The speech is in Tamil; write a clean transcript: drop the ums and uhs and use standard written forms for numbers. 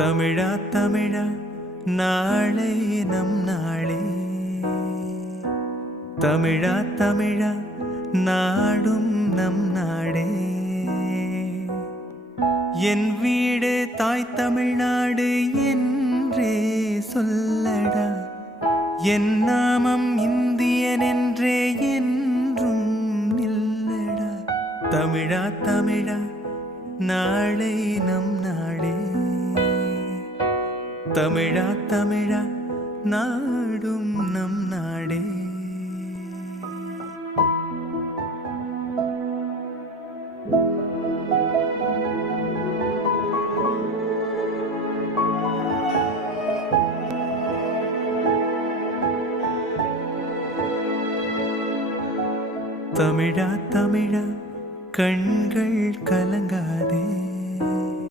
தமிழா தமிழா நாளை நம் நாளே. தமிழா தமிழா நாடும் நம் நாடே. என் வீடு தாய் தமிழ்நாடு என்றே சொல்லடா. என் நாமம் இந்தியன் என்றே என்றும் நில்லடா. தமிழா தமிழா நாளை நம் நாடே. தமிழா தமிழா நாடும் நம் நாடே. தமிழா தமிழா கண்கள் கலங்காதே.